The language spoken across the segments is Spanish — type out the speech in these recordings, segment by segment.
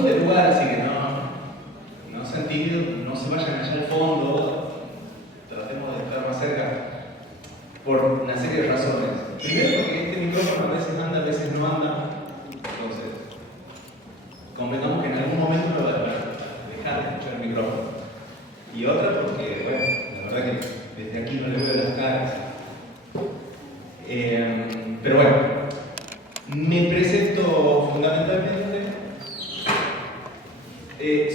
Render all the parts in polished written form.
montón de lugares, así que no sean tímidos, no se vayan allá al fondo, tratemos de estar más cerca por una serie de razones. Primero, porque este micrófono a veces anda, a veces no anda, entonces comprendamos que en algún momento lo va a dejar de escuchar el micrófono. Y otra, porque, bueno, la verdad que desde aquí no le veo las caras. Pero bueno, me presento fundamentalmente.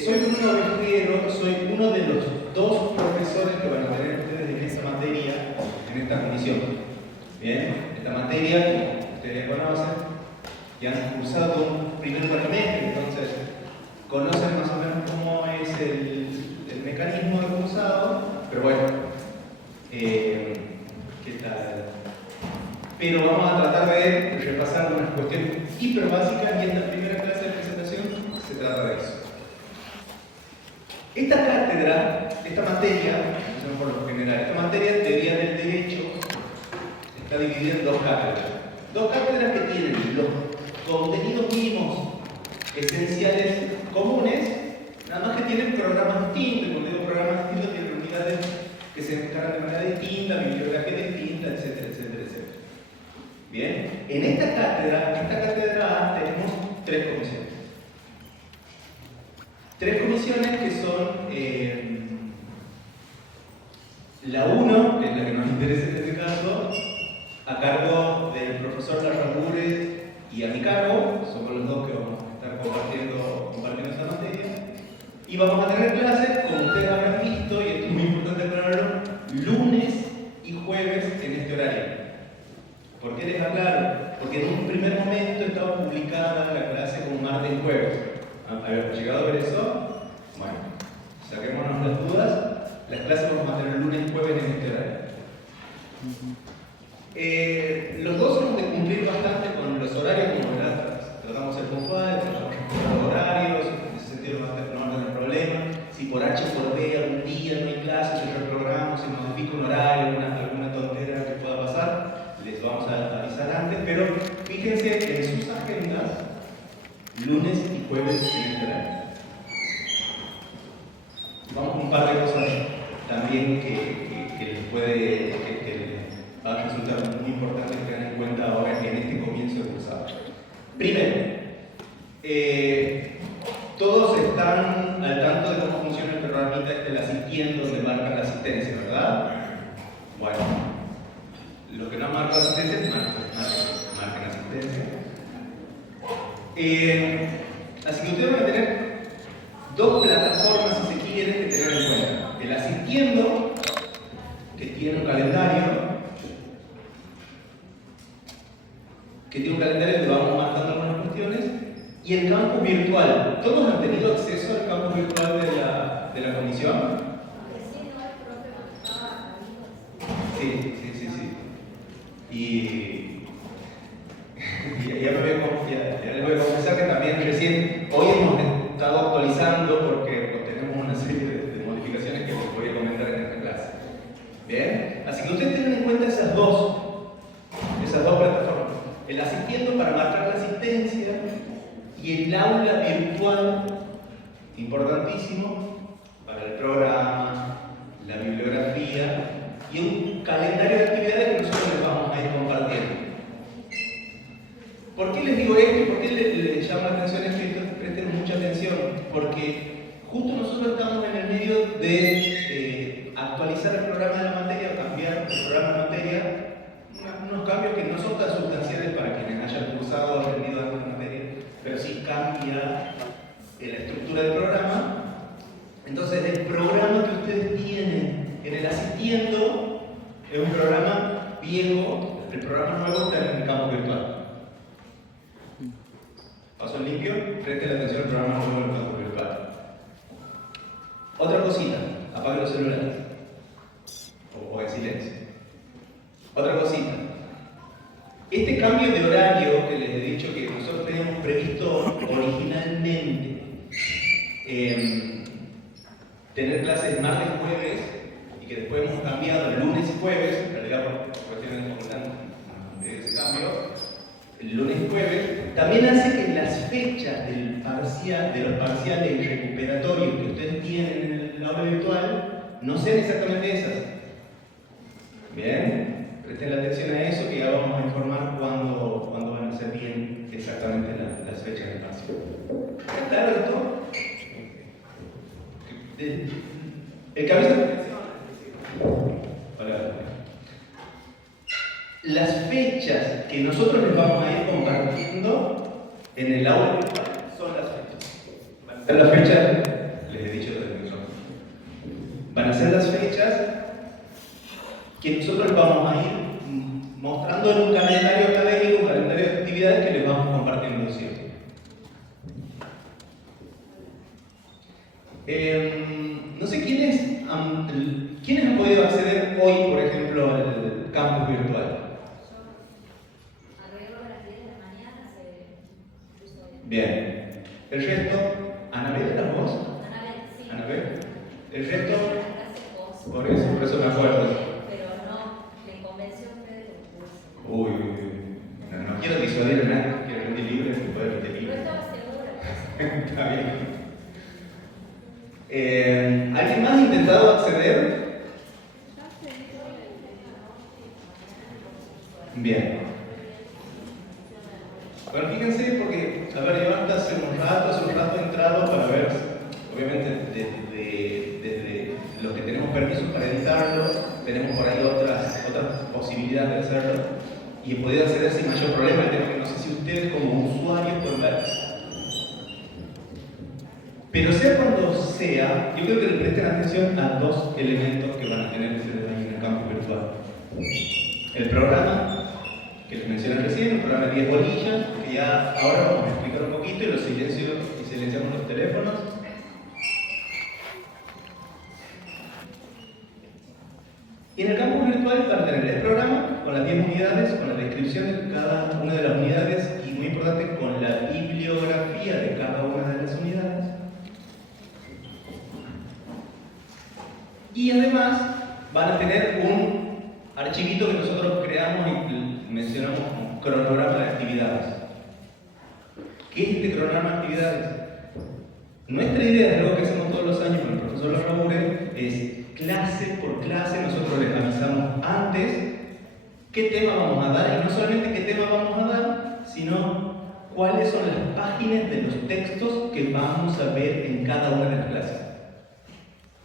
Soy un ovejero, soy uno de los dos profesores que van a tener ustedes en esta materia, en esta comisión. Bien, esta materia, como ustedes conocen, ya han cursado un primer cuatrimestre, entonces conocen más o menos cómo es el mecanismo de cursado, pero bueno, ¿qué tal? Pero vamos a tratar de repasar unas cuestiones hiper básicas y esta primera clase de presentación se trata de eso. Esta cátedra, esta materia, por lo general, esta materia teoría del derecho está dividida en dos cátedras. Dos cátedras que tienen los contenidos mínimos esenciales comunes, nada más que tienen programas distintos. Cuando digo programas distintos, tienen unidades que se encargan de manera distinta, bibliografía distinta, etcétera, etcétera, etcétera. Bien, en esta cátedra A, tenemos tres comisiones. Tres comisiones que son la 1, que es la que nos interesa en este caso, a cargo del profesor Larrambure y a mi cargo, somos los dos que vamos a estar compartiendo esta materia, y vamos a tener clases, como ustedes habrán visto, y esto es muy importante aclararlo, lunes y jueves en este horario. ¿Por qué les aclaro? Porque en un primer momento estaba publicada la clase como martes y jueves. ¿Habían llegado a ver eso? Bueno, saquémonos las dudas. Las clases vamos a tener lunes y jueves en este horario. Los dos hemos de cumplir bastante con los horarios, como tratamos de ser puntuales, tratamos de respetar los horarios, en ese sentido no van a tener problemas. Si por H o por B algún día no hay clases, se reprograma, se modifica un horario, alguna tontera que pueda pasar, les vamos a avisar antes, pero fíjense que en sus agendas, lunes y jueves en este horario. Vamos con un par de cosas también que les va a resultar muy importante que tengan en cuenta ahora en este comienzo de cursado. Primero, todos están al tanto de cómo funciona el programita del asistiendo donde marca la asistencia, ¿verdad? Bueno, los que no marcan asistencia, marquen asistencia. Así que ustedes van a tener dos plataformas, si se quieren, que tener en cuenta. El asistiendo, que tiene un calendario, donde vamos marcando algunas cuestiones, y el campus virtual. ¿Todos han tenido acceso al campus virtual de la comisión? Sí. Y ya les voy a confesar que también recién, hoy hemos estado actualizando porque tenemos una serie de modificaciones que les voy a comentar en esta clase. Bien, así que ustedes tengan en cuenta esas dos plataformas. El asistiendo para marcar la asistencia y el aula virtual, importantísimo, para el programa, la bibliografía y un calendario de actividades que nosotros les vamos a ir compartiendo. ¿Por qué les digo esto y por qué les llama la atención esto? Presten mucha atención, porque justo nosotros estamos en el medio de actualizar el programa de la materia, o cambiar el programa de materia, unos cambios que no son tan sustanciales para quienes hayan cursado o aprendido antes de materia, pero sí cambia la estructura del programa. Entonces, el programa que ustedes tienen en el asistiendo es un programa viejo, el programa nuevo está en el campo virtual. Paso limpio, presten atención al programa nuevo en el campo virtual. Otra cosita, apaguen los celulares o en silencio. Otra cosita, este cambio de horario que les he dicho que nosotros teníamos previsto originalmente, tener clases martes y jueves, y que después hemos cambiado lunes y jueves, en realidad por cuestiones de ese cambio, el lunes y jueves, también hace que las fechas de los parciales recuperatorios que ustedes tienen en el aula virtual no sean exactamente esas. Bien, presten la atención a eso, que ya vamos a informar cuándo van a ser bien exactamente las fechas del parcial. ¿Está claro esto? El cabeza. Las fechas que nosotros les vamos a ir compartiendo en el aula virtual son las fechas. Van a ser las fechas, les he dicho desde el micrófono. Van a ser las fechas que nosotros les vamos a ir mostrando en un calendario académico, un calendario de actividades que les vamos compartiendo siempre. No sé quiénes han podido acceder hoy, por ejemplo, al campus virtual. Alrededor de las 10 de la mañana se puso bien. Bien. El resto, ¿Anabel era vos? Anabel, sí. ¿Anabel? El resto, por por eso me acuerdo. Pero no, me convenció usted del curso. Uy. No quiero disuadir a nadie, quiero rendir libre, se puede rendir No libre. estaba segura. Está bien. ¿Alguien más ha intentado acceder? Bien. Bueno, fíjense porque, a ver, yo hasta hace un rato he entrado para ver, obviamente desde los que tenemos permisos para editarlo, tenemos por ahí otras posibilidades de hacerlo y he podido acceder sin mayor problema. El tema que no sé si ustedes como usuarios pueden ver. Pero sea cuando sea, yo creo que le presten atención a dos elementos que van a tener ustedes ahí en el campus virtual. El programa, que les mencioné recién, el programa de 10 bolillas, que ya ahora vamos a explicar un poquito y silenciamos los teléfonos. Y en el campus virtual van a tener el programa con las 10 unidades, con la descripción de cada una de las unidades y, muy importante, con la bibliografía de cada una de las unidades. Y además van a tener un archivito que nosotros creamos y mencionamos como cronograma de actividades. ¿Qué es este cronograma de actividades? Nuestra idea, es algo que hacemos todos los años con el profesor Larrabure, es clase por clase, nosotros les avisamos antes qué tema vamos a dar, y no solamente qué tema vamos a dar, sino cuáles son las páginas de los textos que vamos a ver en cada una de las clases.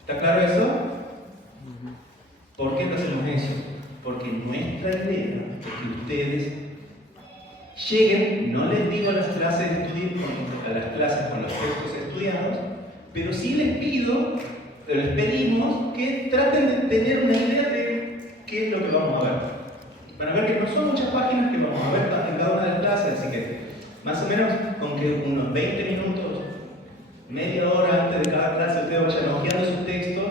¿Está claro eso? ¿Por qué no hacemos eso? Porque nuestra idea es que ustedes lleguen, no les digo a las clases con los textos estudiados, pero sí les pedimos que traten de tener una idea de qué es lo que vamos a ver. Van a ver que no son muchas páginas que vamos a ver en cada una de las clases, así que más o menos con que unos 20 minutos, media hora antes de cada clase ustedes vayan hojeando sus textos,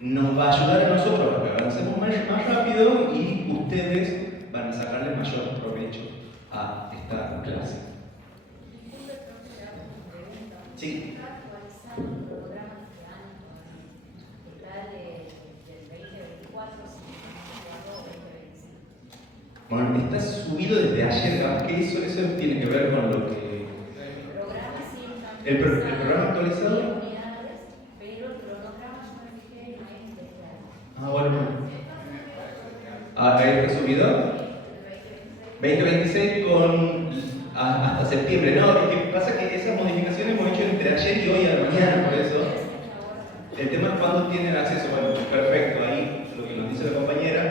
nos va a ayudar a nosotros a que avancemos más rápido y ustedes van a sacarle mayor provecho a esta clase. Sí. ¿Actualizando el programa de este año? ¿Está del 2024 o 2025? Bueno, está subido desde ayer, capaz que eso tiene que ver con lo que... El programa sí está ¿El programa actualizado? Pero el cronograma yo me fijé y no es de este año. Ah, bueno. Ahí está subido. 2026 hasta septiembre. No, es que pasa que esas modificaciones hemos hecho entre ayer y hoy a la mañana, por eso. El tema es cuándo tienen acceso. Bueno, perfecto, ahí lo que nos dice la compañera.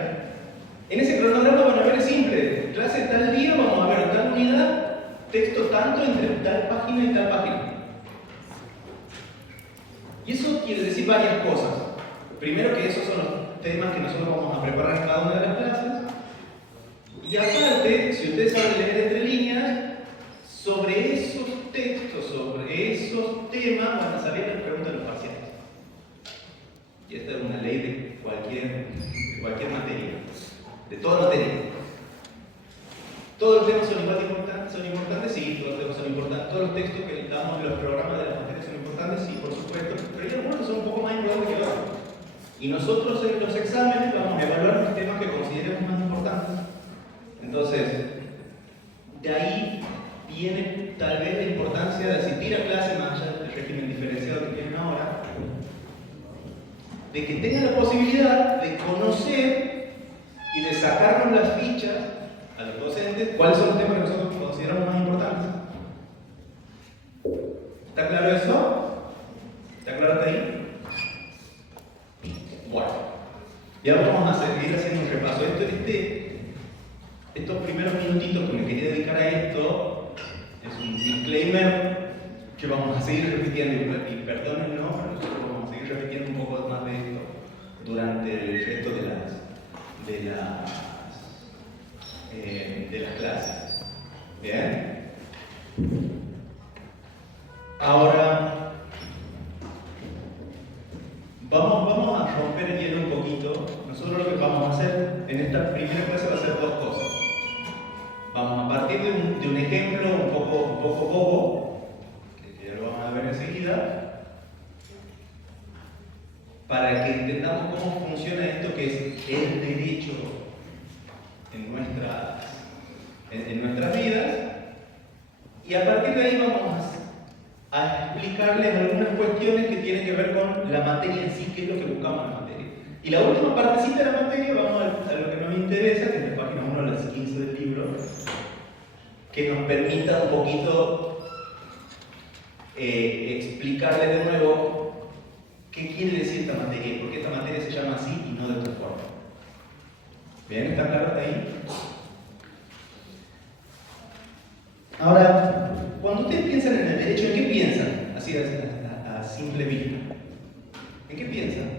En ese cronograma van a ver, es simple. Clase tal día, vamos a ver tal unidad, texto tanto entre tal página y tal página. Y eso quiere decir varias cosas. Primero, que esos son los temas que nosotros vamos a preparar en cada una de las clases. Y aparte, si ustedes saben leer entre líneas, sobre esos textos, sobre esos temas, van a salir las preguntas de los parciales. Y esta es una ley de cualquier materia, de toda materia. ¿Todos los temas son igual de importantes? ¿Son importantes? Sí, todos los temas son importantes. Todos los textos que damos en los programas de las materias son importantes, sí, por supuesto. Pero hay algunos que son un poco más importantes que otros. Y nosotros en los exámenes vamos a evaluar los temas que consideremos más importantes. Entonces, de ahí viene tal vez la importancia de asistir a clase más allá del régimen diferenciado que tienen ahora, de que tengan la posibilidad de conocer y de sacarnos las fichas a los docentes cuáles son los temas que nosotros consideramos más importantes. ¿Está claro eso? ¿Está claro hasta ahí? Bueno, ya vamos a seguir haciendo un repaso. Estos primeros minutitos que me quería dedicar a esto es un disclaimer que vamos a seguir repitiendo, y perdónennos, pero nosotros vamos a seguir repitiendo un poco más de esto durante el resto de las clases. ¿Bien? Ahora vamos a romper el hielo un poquito. Nosotros lo que vamos a hacer en esta primera clase va a ser dos cosas. Vamos a partir de un ejemplo un poco bobo, que ya lo vamos a ver enseguida, para que entendamos cómo funciona esto que es el derecho en nuestras vidas, y a partir de ahí vamos a explicarles algunas cuestiones que tienen que ver con la materia en sí, qué es lo que buscamos en la materia. Y la última partecita de la materia, vamos a lo que nos interesa, que es la página 1 a las 15 del libro, que nos permita un poquito explicarles de nuevo qué quiere decir esta materia y por qué esta materia se llama así y no de otra forma. ¿Bien? ¿Está claro hasta ahí? Ahora, cuando ustedes piensan en el derecho, ¿en qué piensan? Así a simple vista. ¿En qué piensan?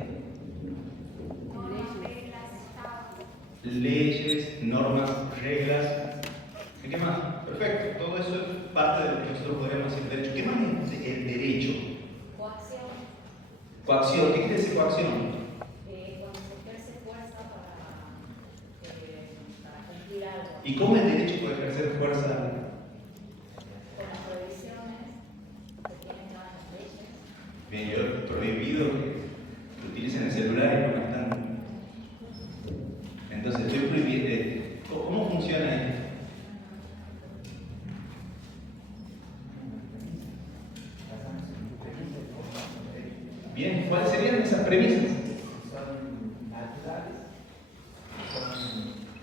Leyes, normas, reglas. ¿En qué más? Perfecto. Todo eso es parte de lo que nosotros podríamos decir derecho. ¿Qué más es el derecho? Coacción. Coacción. ¿Qué quiere decir coacción? Cuando se ejerce fuerza para cumplir algo. ¿Y cómo el derecho puede ejercer fuerza? Con las prohibiciones que tienen todas las leyes. Bien, yo he prohibido que utilicen el celular y no están. Entonces, estoy prohibiendo. ¿Cómo funciona esto? Bien, ¿cuáles serían esas premisas? Son naturales, son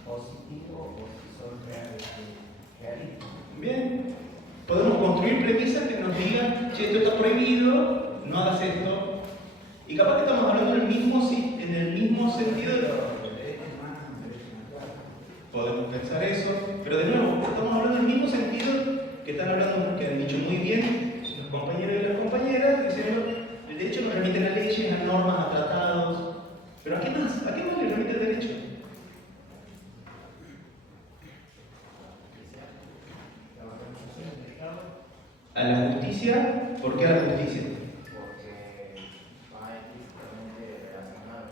positivos o si son realistas. Bien, podemos construir premisas que nos digan, che, esto está prohibido, no hagas esto. Y capaz que estamos hablando en el mismo sentido de... Podemos pensar eso, pero de nuevo, estamos hablando en el mismo sentido que están hablando, que han dicho muy bien los compañeros y las compañeras, diciendo, el derecho nos remite a leyes, a normas, a tratados. Pero ¿a qué más? ¿A qué más le remite el derecho? ¿A la justicia? ¿Por qué a la justicia? Porque va intrínsecamente relacionado.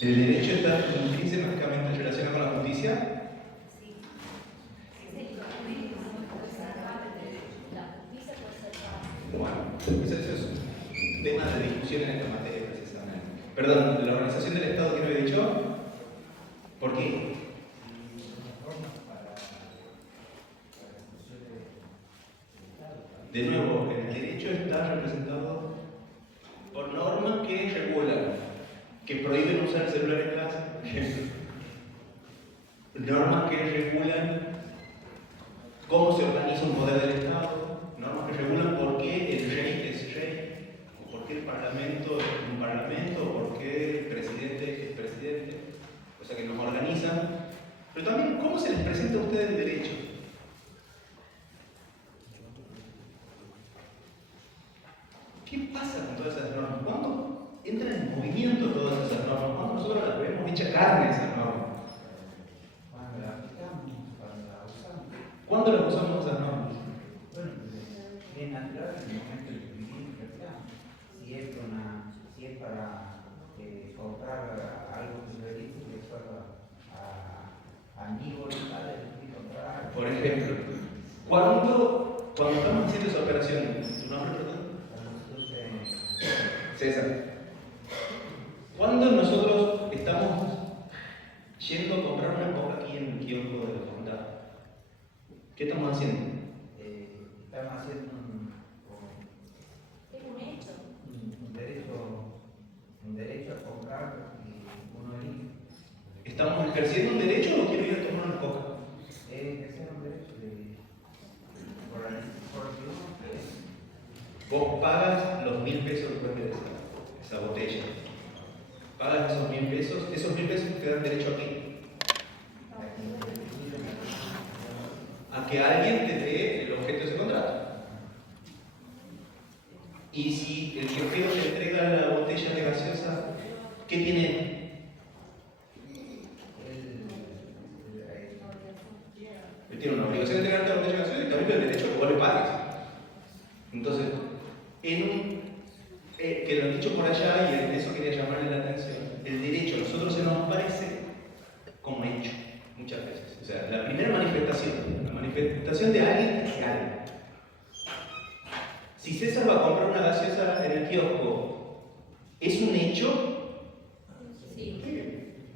¿El derecho está intrínsecamente relacionado con la justicia? Sí. La justicia puede ser para. Bueno, ese es un tema de discusión en esta materia precisamente. Perdón, ¿la organización del Estado qué me había dicho? ¿Por qué? De nuevo, el derecho está representado por normas que regulan, que prohíben usar el celular en clase, normas que regulan cómo se organiza un poder del Estado, normas que regulan por qué el rey es rey, o por qué el parlamento es un parlamento, o por qué el presidente es presidente, o sea que nos organizan, pero también cómo se les presenta a ustedes el derecho. ¿Qué pasa con todas esas normas? ¿Cuándo entran en movimiento todas esas normas? ¿Cuándo nosotros las vemos hecha carne esas normas? Cuando la aplicamos, cuando la usamos. ¿Cuándo las usamos esas normas? Bueno, es natural en el momento en que vivimos, ¿verdad? Si es para comprar algo que se dice de acuerdo a mi voluntad de comprar algo. Por ejemplo, cuando estamos haciendo esa operación, ¿tu nombre, perdón? César. Cuando nosotros estamos yendo a comprar una coca aquí en el kiosco de la ¿Qué estamos haciendo? Estamos haciendo Es un hecho. un derecho a comprar y uno elige. ¿Estamos ejerciendo un derecho o quiero ir a tomar una coca? Ese es un derecho por el que uno quiere. Vos pagas los 1.000 pesos que cuesta esa botella. Pagas esos 1.000 pesos, esos 1.000 pesos te dan derecho a qué? A que alguien te dé el objeto de ese contrato. Y si el viajero te entrega la botella de gaseosa, ¿qué tiene? Él tiene una obligación de entregarte la botella de gaseosa y también el derecho a que vos le pagues. Entonces, que lo han dicho por allá y en eso quería llamarle la atención, el derecho a nosotros se nos aparece como hecho, muchas veces. O sea, la primera manifestación, la manifestación de alguien que hace algo. Si César va a comprar una gaseosa en el kiosco, ¿es un hecho? Sí.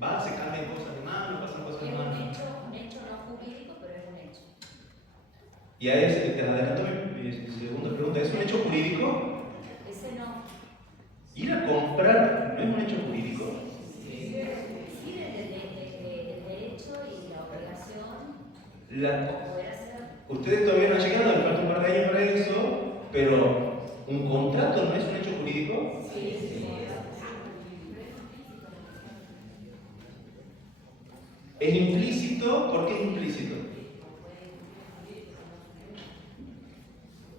Va, se cambian cosas de mano, pasan cosas de Es mano. un hecho no jurídico, pero es un hecho. Y a ese te adelanto mi segunda pregunta, ¿es un hecho jurídico? Ese no. Ir a comprar no es un hecho jurídico. Sí, el derecho y la obligación La- poder hacer. Ustedes todavía no han llegado, les falta un par de años para eso, pero ¿un contrato no es un hecho jurídico? Sí. ¿Es implícito? ¿Por qué es implícito?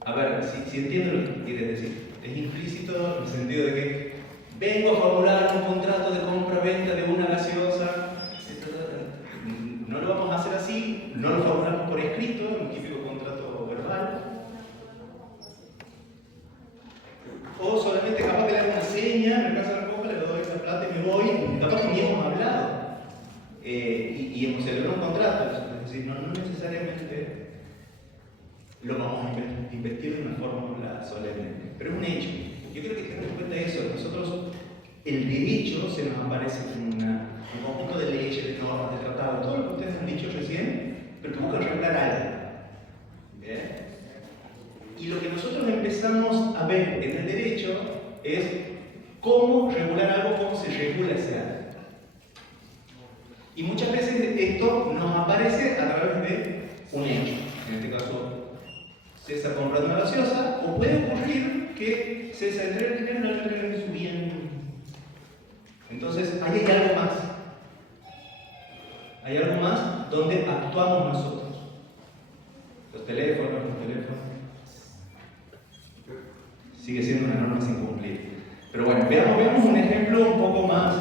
A ver, si entiendo lo que quieres decir. Es implícito en el sentido de que vengo a formular un contrato de compra-venta de una gaseosa. No lo vamos a hacer así, no lo formulamos por escrito, un típico contrato verbal. O solamente capaz que le hago una seña, me pasa la copa, le doy la plata y me voy, capaz que ni hemos hablado. Y hemos celebrado un contrato, es decir, no necesariamente lo vamos a investir de una fórmula solemne, pero es un hecho. Yo creo que tengan en cuenta eso. Nosotros, el derecho se nos aparece como un conjunto de leyes, de normas, de tratados, todo lo que ustedes han dicho recién, pero que buscan regular algo. ¿Bien? Y lo que nosotros empezamos a ver en el derecho es cómo regular algo, cómo se regula ese algo. Y muchas veces esto nos aparece a través de un hecho. En este caso, César comprando una gaseosa, o puede ocurrir que César entregue el dinero y no le entregue su bien. Entonces, ahí hay algo más. Hay algo más donde actuamos nosotros. Los teléfonos. Sigue siendo una norma sin cumplir. Pero bueno, veamos un ejemplo un poco más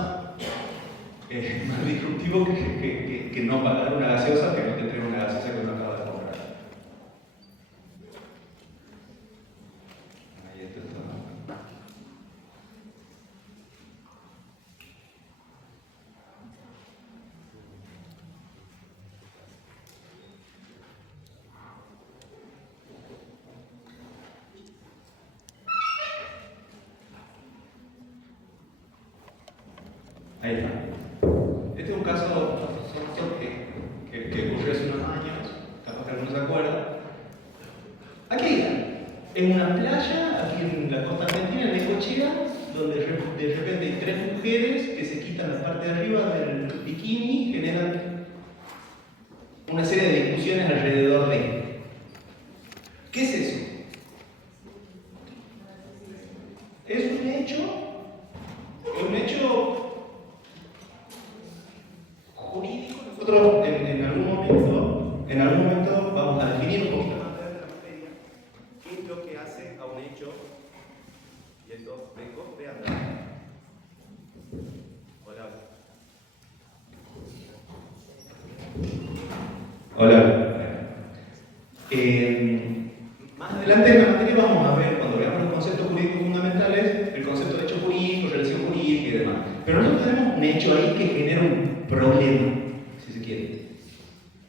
disruptivo que no pagar una gaseosa, que no te entregue una gaseosa que uno acaba de comprar. Ahí esto está. Ahí está. Este es un caso que ocurrió hace unos años, capaz que algunos se acuerdan. Aquí, en una playa, aquí en la costa argentina, en Necochea, donde de repente hay tres mujeres que se quitan la parte de arriba del bikini y generan una serie de discusiones alrededor de. ¿Qué es eso? ¿Es un hecho? ¿Es un hecho jurídico? Nosotros en algún momento vamos a definir un poquito más de la materia qué es lo que hace a un hecho. Y esto vengo de andar. Hola. Más adelante en la materia vamos a ver, cuando veamos los conceptos jurídicos fundamentales, el concepto de hecho jurídico, relación jurídica y demás. Pero nosotros tenemos un hecho ahí que genera un problema, si se quiere.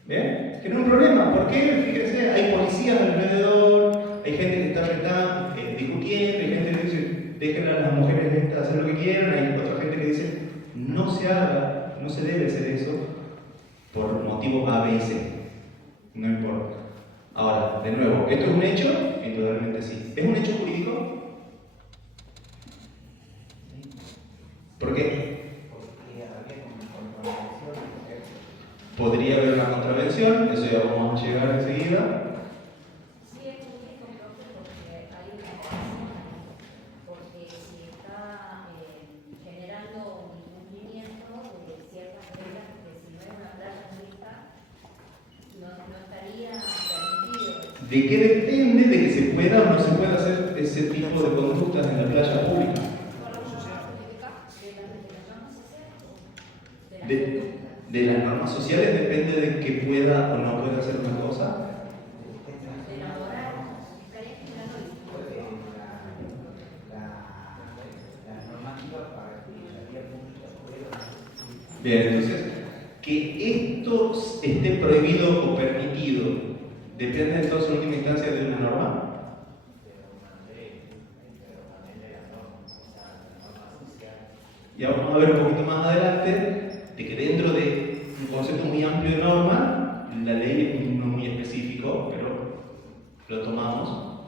¿Bien? Genera un problema. ¿Por qué? Fíjense, hay policías alrededor, hay gente que está discutiendo, hay gente que dice, dejen a las mujeres hacer lo que quieran, hay otra gente que dice, no se haga, no se debe hacer eso por motivo A, B, C. No importa. Ahora, de nuevo, ¿esto es un hecho? Indudablemente sí. ¿Es un hecho jurídico? ¿Por qué? Porque había una contravención. Podría haber una contravención, eso ya vamos a llegar enseguida. Sí, es jurídico propio porque hay una excepción, porque si está generando un incumplimiento de ciertas reglas, que si no es una playa nudista, no estaría permitido. ¿De qué depende de que se pueda o no se pueda hacer ese tipo de conductas en la playa pública? De las normas sociales depende de que pueda o no pueda hacer una cosa. De la moral, estaría generando La normativa para que la vía pública pueda. Bien, entonces, que esto esté prohibido o permitido, ¿depende entonces en última instancia de una norma? Ya vamos a ver un poquito más adelante de que dentro de un concepto muy amplio de norma, la ley es uno muy específico, pero lo tomamos.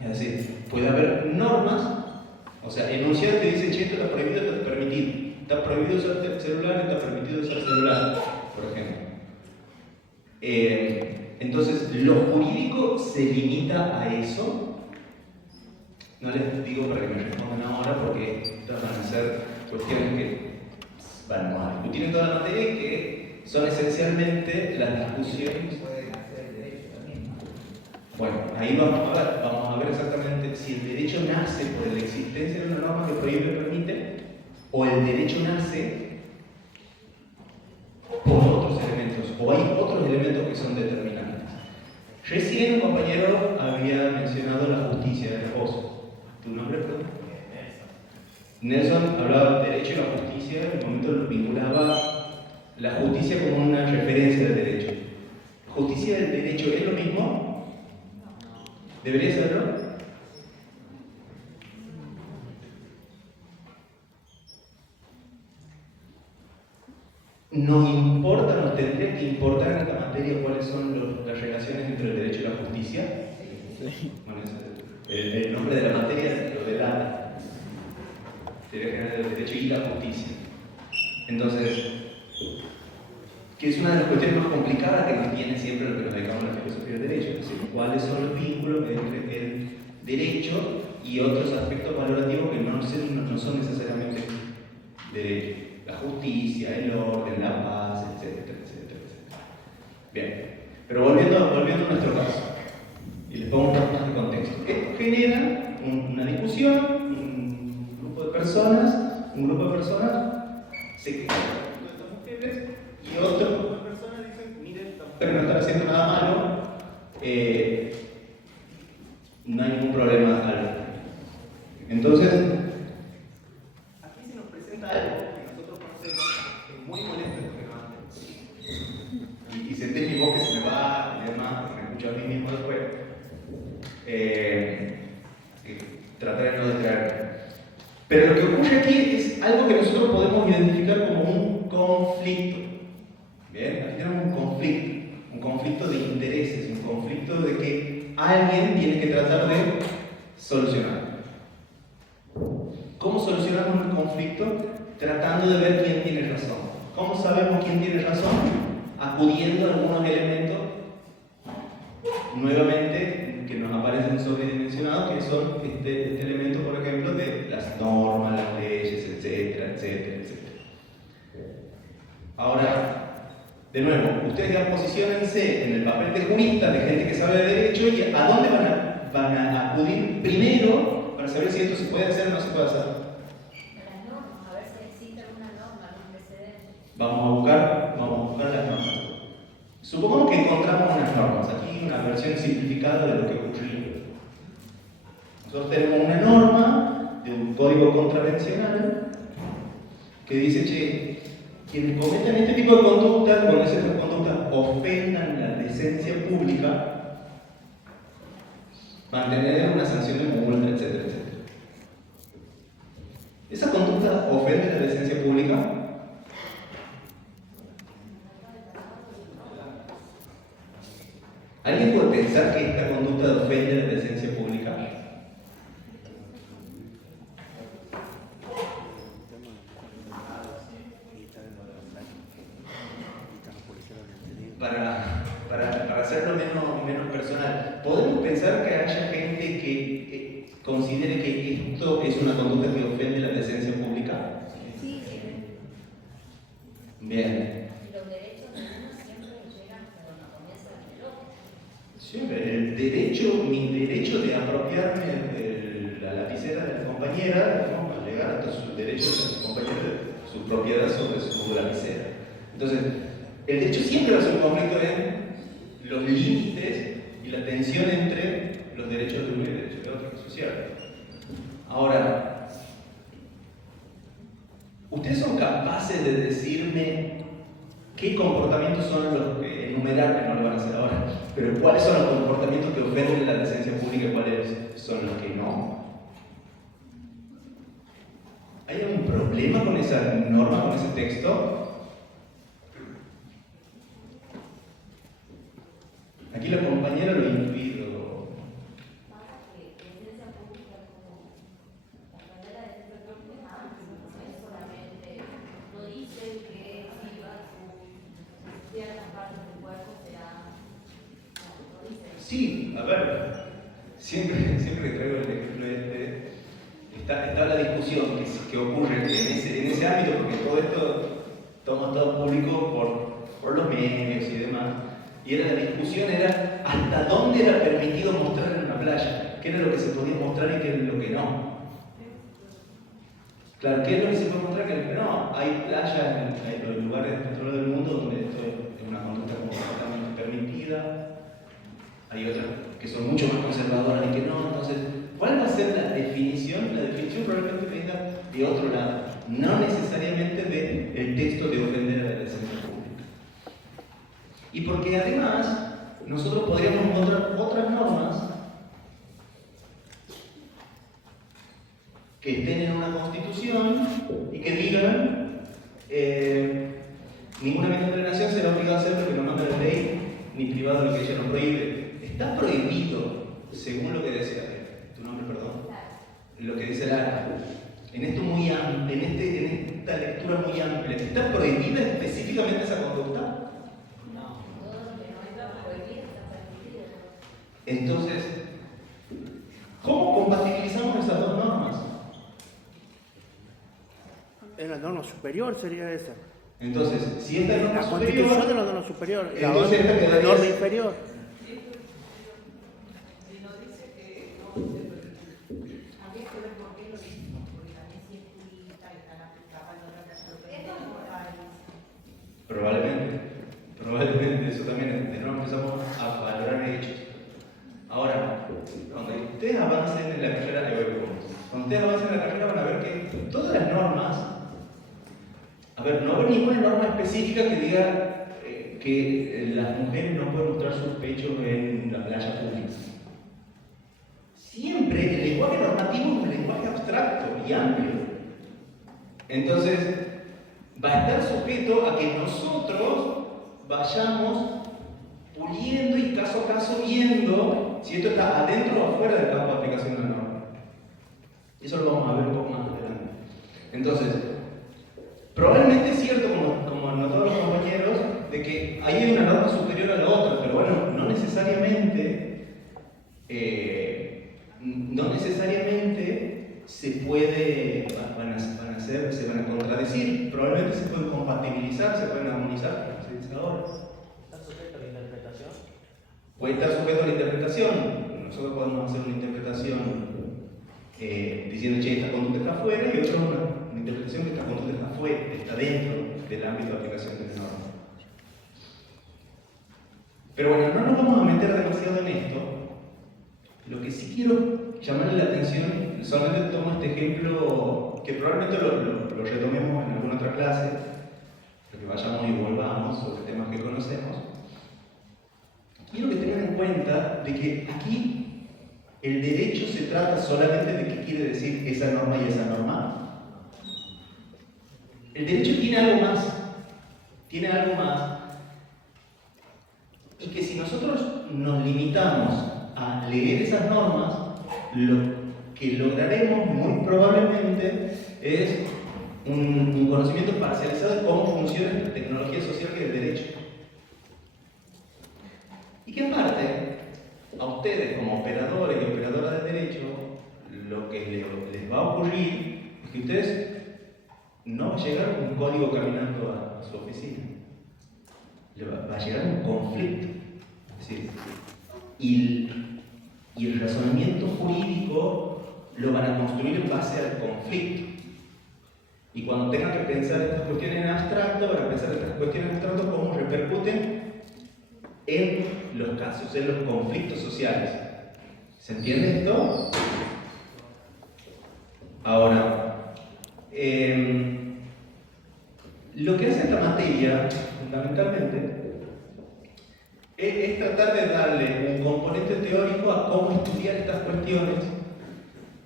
Es decir, puede haber normas, o sea, enunciados que dicen, che, esto está prohibido, esto está permitido. Está prohibido usar celular, está permitido usar celular, por ejemplo. Entonces, lo jurídico se limita a eso. No les digo para que me respondan ahora porque estas van a ser cuestiones que vamos a discutir en toda la materia y que son esencialmente las discusiones. Pueden hacer derecho también, ¿no? Bueno, ahí vamos a ver exactamente si el derecho nace por la existencia de una norma que prohíbe o permite, o el derecho nace por otros elementos, o hay otros elementos que son determinantes. Recién un compañero había mencionado la justicia de reposo. ¿Tu nombre, perdón? Nelson hablaba del derecho y la justicia, en el momento lo vinculaba la justicia como una referencia del derecho. ¿Justicia del derecho es lo mismo? ¿Debería serlo? ¿Nos importa, nos tendría que importar en esta materia cuáles son las relaciones entre el derecho y la justicia? Sí. Bueno, el nombre de la materia lo delata. Teoría general del derecho y la justicia. Entonces, que es una de las cuestiones más complicadas que nos tiene siempre lo que nos dedicamos a la filosofía del derecho, es decir, cuáles son los vínculos entre el derecho y otros aspectos valorativos que no son necesariamente derecho. La justicia, el orden, la paz, etcétera, etcétera, etcétera. Bien, pero volviendo a nuestro caso, y les pongo un poco más de contexto. Esto genera una discusión, un grupo de personas se quejan de estas mujeres y otro grupo de personas dicen, miren, esta mujer no está haciendo nada malo, no hay ningún problema algo. Entonces, aquí se nos presenta algo que nosotros conocemos, que es muy molesto esto que nos hacen. Y senté mi voz que se me va y demás, porque me escucho a mí mismo después. Trataré de no distraerme. Pero lo que ocurre aquí es algo que nosotros podemos identificar como un conflicto. Bien, aquí tenemos un conflicto de intereses, un conflicto de que alguien tiene que tratar de solucionar. ¿Cómo solucionamos el conflicto? Tratando de ver quién tiene razón. ¿Cómo sabemos quién tiene razón? Acudiendo a algunos elementos, nuevamente, que nos aparecen sobredimensionados, que son este elemento, por ejemplo, de las normas, las leyes, etcétera, etcétera, etcétera. Ahora, de nuevo, ustedes ya posícionense en el papel de jurista, de gente que sabe de derecho, y ¿a dónde van a acudir primero para saber si esto se puede hacer o no se puede hacer? las normas, a ver si existe alguna norma, algún precedente. Vamos a buscar las normas. Supongamos que encontramos unas normas. Aquí una versión simplificada de lo que ocurrió. Nosotros tenemos una norma de un código contravencional que dice, che, quienes cometan este tipo de conductas, cuando esas conductas ofendan la decencia pública, van a tener una sanción de multa, etcétera, etcétera. ¿Esa conducta ofende la decencia pública? ¿Alguien puede pensar que esta conducta ofende la decencia pública? Para hacerlo menos personal, ¿podemos pensar que haya gente que considere que esto es una conducta que ofende la decencia pública? Sí. Bien. Los derechos de uno siempre llegan cuando comienza el otro. Siempre, mi derecho de apropiarme de la lapicera de la compañera, ¿no? Para llegar hasta sus derechos de la compañera, su propiedad sobre su lapicera. Entonces, el derecho siempre va a ser un conflicto en los límites y la tensión entre los derechos de uno y los derechos de otro, que es social. Ahora, ¿ustedes son capaces de decirme qué comportamientos son los que enumerar, no lo van a hacer ahora, pero cuáles son los comportamientos que ofenden la decencia pública y cuáles son los que no? ¿Hay algún problema con esa norma, con ese texto? Aquí la compañera lo ha intuido. Pasa que decencia pública como la carrera de decencia pública no es solamente, no dice que si va a ciertas partes del cuerpo será, no dice. Sí, a ver, siempre traigo el ejemplo está la discusión que ocurre en ese ámbito, porque todo esto toma todo público por los medios y demás. Y la discusión era hasta dónde era permitido mostrar en una playa, qué era lo que se podía mostrar y qué era lo que no. Claro, ¿qué es lo que se puede mostrar y qué es lo que no? Hay playas en lugares dentro del mundo donde esto es una conducta completamente permitida, hay otras que son mucho más conservadoras y que no. Entonces, ¿cuál va a ser la definición? La definición probablemente venga de otro lado, no necesariamente del texto de ofender a la decencia pública. Y porque además nosotros podríamos encontrar otras normas que estén en una constitución y que digan ninguna ministra de la Nación será obligada a hacer lo que no manda la ley, ni privado lo que ella no prohíbe. Está prohibido, según lo que dice tu nombre, perdón, lo que dice el acta. En esta lectura muy amplia, ¿está prohibida específicamente esa conducta? Entonces, ¿cómo compatibilizamos esas dos normas? En la norma superior sería esa. Entonces, si esta norma La superior, constitución de la norma superior, la entonces esta quedaría norma inferior. Habría que ver por qué lo dice, porque también si es turista y están aplicando otra clase de probablemente, eso también, de nuevo empezamos a valorar hechos. Ahora, cuando ustedes avancen en la carrera, van a ver que todas las normas, no va a haber ninguna norma específica que diga que las mujeres no pueden mostrar sus pechos en la playa pública. Siempre el lenguaje normativo es un lenguaje abstracto y amplio. Entonces, va a estar sujeto a que nosotros vayamos puliendo y caso a caso viendo si esto está adentro o afuera del campo de aplicación de la norma. Eso lo vamos a ver un poco más adelante. Entonces, probablemente es cierto, como anotaron los compañeros, de que ahí hay una norma superior a la otra, pero bueno, no necesariamente se puede, se van a contradecir, probablemente se pueden compatibilizar, se pueden armonizar, como se dice ahora. ¿Está sujeto a la interpretación? Puede estar sujeto a la interpretación. Nosotros podemos hacer una interpretación diciendo, che, esta conducta está afuera, y otra una interpretación que esta conducta está afuera, está dentro del ámbito de aplicación de la norma. Pero bueno, no nos vamos a meter demasiado en esto. Lo que sí quiero llamarle la atención, solamente tomo este ejemplo, que probablemente lo retomemos en alguna otra clase, que vayamos y volvamos sobre temas que conocemos. Quiero que tengan en cuenta de que aquí el derecho se trata solamente de qué quiere decir esa norma y esa norma. El derecho tiene algo más, y que si nosotros nos limitamos a leer esas normas, lo que lograremos muy probablemente es un conocimiento parcializado de cómo funciona la tecnología social que es el derecho. Y que aparte, a ustedes como operadores y operadoras de derecho, lo que les va a ocurrir es que ustedes no va a llegar un código caminando a su oficina. Va a llegar un conflicto. Es decir, y el razonamiento jurídico lo van a construir en base al conflicto. Y cuando tengan que pensar estas cuestiones en abstracto, van a pensar estas cuestiones en abstracto cómo repercuten en los casos, en los conflictos sociales. ¿Se entiende esto? Ahora, lo que hace esta materia, fundamentalmente, es tratar de darle un componente teórico a cómo estudiar estas cuestiones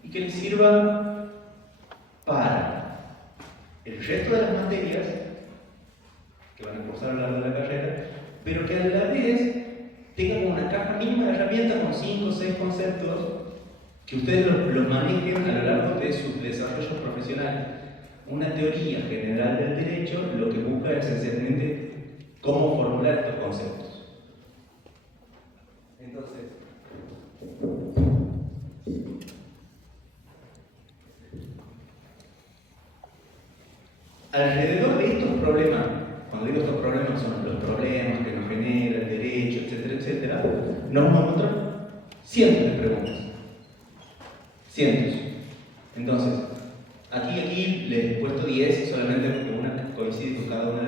y que les sirva para el resto de las materias que van a cursar a lo largo de la carrera, pero que a la vez tengan una caja mínima de herramientas con 5 o 6 conceptos que ustedes los manejen a lo largo de sus desarrollos profesionales. Una teoría general del derecho lo que busca es esencialmente cómo formular estos conceptos. Entonces, alrededor de estos problemas, cuando digo estos problemas son los problemas que nos genera el derecho, etcétera, etcétera, nos vamos a encontrar cientos de preguntas. Cientos. Entonces, aquí les he puesto 10 solamente porque una coincide con cada una